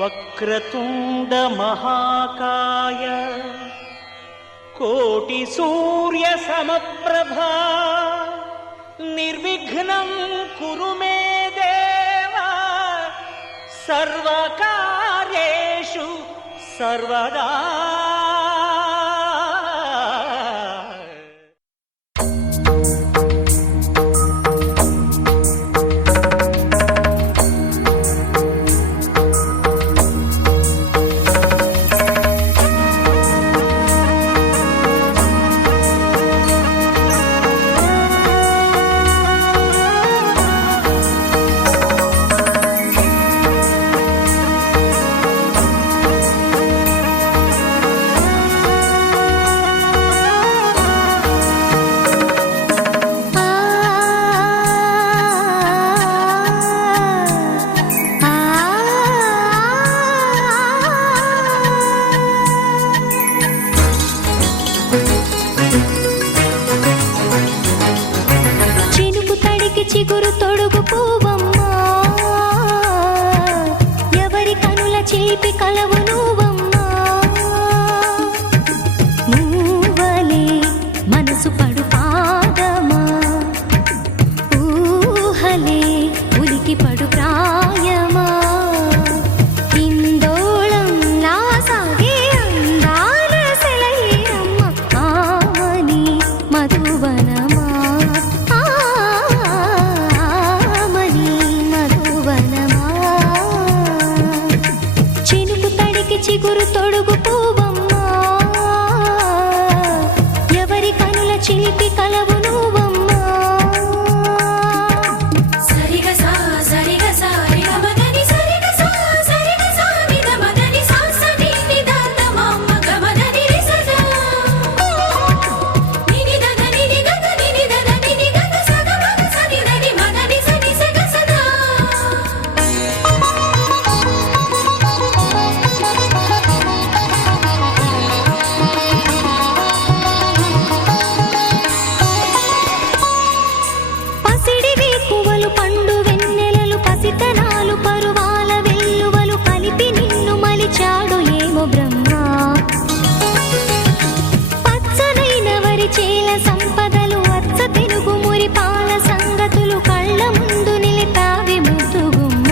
వక్రతుండ మహాకాయ కోటి సూర్య సమప్రభా నిర్విఘ్నం కురు మే దేవ సర్వకార్యేషు సర్వదా. చిగురు తొడుగు పూవమ్మా, ఎవరి కనుల చేపి కలవు నువ్వమ్మా. మూవలే మనసు పడు పాదమా, ఊహలే ఉలికి పడు ప్రాయమా. ఇందోళంలా సాగే అందాల సెలయేరమ్మ, ఆమని మధువనమా. చిగురు తొడుగు పూవమ్మా, ఎవరి కనుల చిలిపి కలవు నువ్వమ్మా. సరిగసా సరిగసా రిగమదని సరిగసా సరిగసా నిదమదని సాసని నిదాతమమ్మ గమదని రిసదా నినిదని నిగదని నిదని నిగద సగమగ సనిదని మదని సని సగసదా. పండు వెన్నెలలు పసితనాలు పరువాల వెల్లువలు కలిపి నిన్ను మలిచాడు ఏమో బ్రహ్మ. పచ్చనైన వరి చేల సంపదలు అచ్చ తెలుగు మురి పాల సంగతులు కళ్ళ ముందు నిలిపావి ముద్దుగుమ్మ.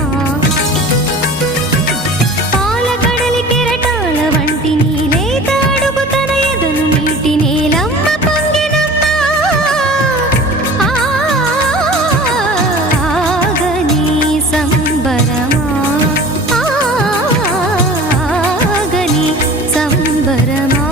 పాల కడలి కెరటాల వంటి నీలేత అడుగు తన ఎదను నీటి నేలమ్మ పొంగినమ్మ. సంబరమా ఆగని సంబరమా.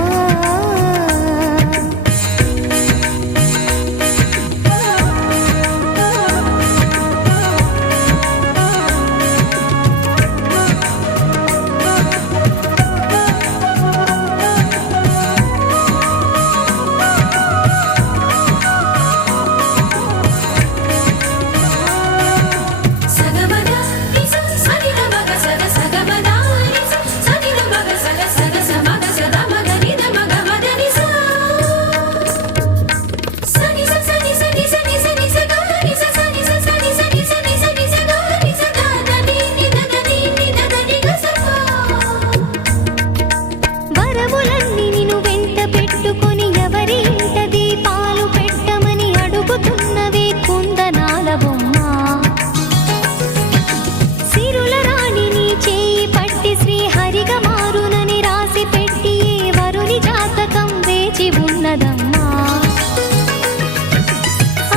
వరములన్నీ నిన్ను వెంట పెట్టుకొని ఎవరి ఇంట దీపాలు పెట్టమని అడుగుతున్నవే కుందనాల బొమ్మ. సిరుల రాణి నీ చేయి పట్టి శ్రీహరిగా మారునని రాసి పెట్టి వరుని జాతకం వేచి ఉన్నదమ్మా.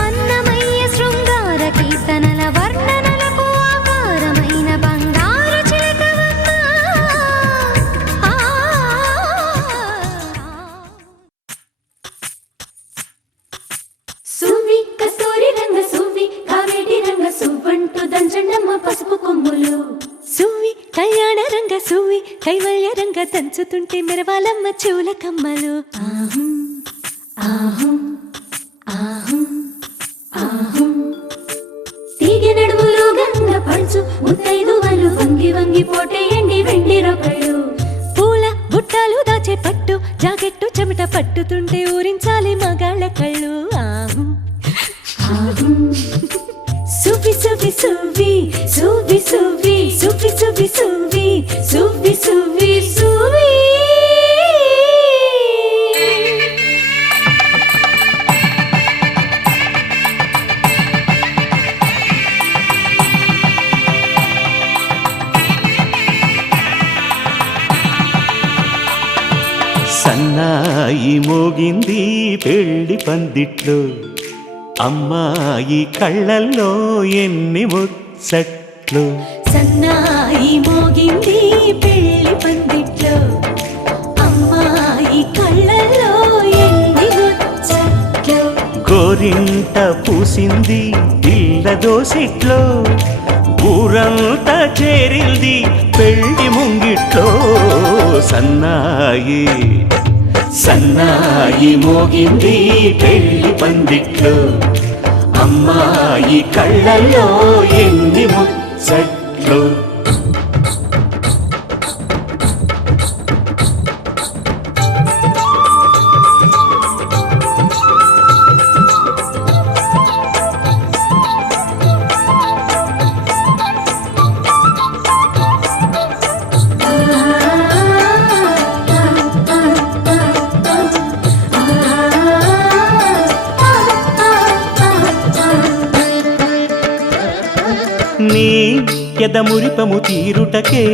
అన్నమయ్య శృంగార కీర్తనల వర్ణనలకు ఆకారమైన బంగారు చిలకవమ్మా. సువ్వి కస్తూరి రంగ సువ్వి కావేటి రంగ సువ్వంటూ దంచండమ్మ పసుపు కొమ్ములు. సువ్వి కళ్యాణ రంగ సువ్వి కైవల్య రంగ దంచుతుంటే మెరవాలమ్మ చెవుల కమ్మలు. ఆహం ఆహం ఆహం ఆహం తీగె నడుములు గంగ పడుచు ముత్తైదువలు వంగి వంగి పోటేయండి వెండి రొకళ్ళు. పూల బుట్టాలు దాచే పట్టు జాకెట్టు చెమట పట్టుతుంటే ఊరించాలి మగాళ్ళ కళ్ళు. ఆహం ఆహం సువ్వి సువ్వి సువ్వి సువ్వి సువ్వి సువ్వి సువ్వి సువ్వి సన్నాయి మోగింది పెళ్లి పందిట్లో అమ్మాయి కళ్ళల్లో ఎన్ని ముచ్చట్లు సన్నాయి మోగింది పెళ్లి పందిట్లో అమ్మాయి కళ్ళల్లో ఎన్ని ముచ్చట్లు గోరింట పూసింది పిల్ల దోసిట్లో ఊరంతా చేరింది పెళ్లి ముంగిట్లో సన్నాయి సన్నాయి మోగింది పెళ్లి పందిట్లో అమ్మాయి కళ్ళల్లో ఎన్ని ముచ్చట్లు నీ ఎదమురిపము తీరుటకే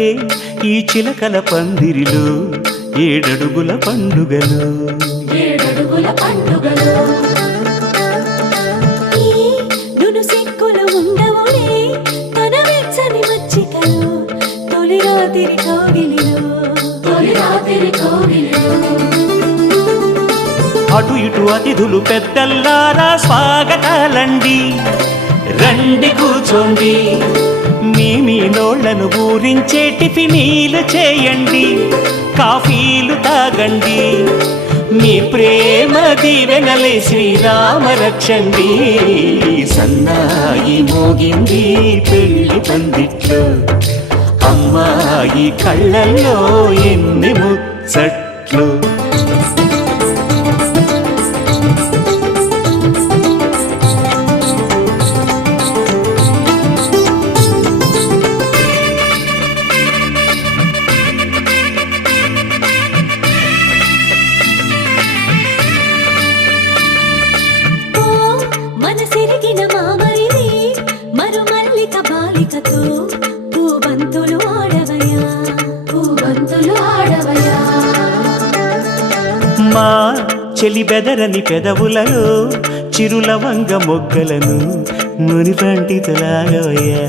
ఈ చిలకల పందిరిలో ఏడడుగుల పండుగలు ఏడడుగుల పండుగలు ఈ నును సిక్కులు ఉండవులే తన వెచ్చని మచ్చికలు తొలి రాత్రి కోగిలిలో అటు ఇటు అతిథులు పెద్దల్లారా స్వాగతాలండి రండి కూర్చోండి మీ నోళ్లను ఊరించే టిఫినీలు చేయండి కాఫీలు తాగండి మీ ప్రేమ దీవెనలే శ్రీరామ రక్షండి సన్నాయి మోగింది పెళ్లి పందిట్లో అమ్మాయి కళ్ళల్లో ఎన్ని ముచ్చట్లు మనసిరిగిన మామరిది మరుమల్లిక బాలికతో పూబంతులు ఆడవయా మా చెలి బెదరని పెదవులలో చిరులవంగ మొగ్గలను మునిపంటితో లాగవయ్యా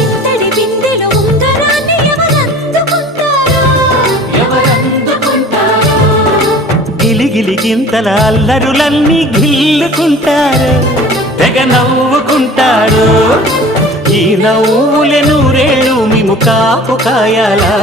ఇంతటి బిందెలో ఉంగరాన్ని ఎవరందుకుంటారో గిలిగిలి గింతల అల్లరులన్నీ గిల్లుకుంటారు తెగ నవ్వుకుంటారు ఈ నవ్వులే నూరేళ్ళు మిము కాపు కాయాలా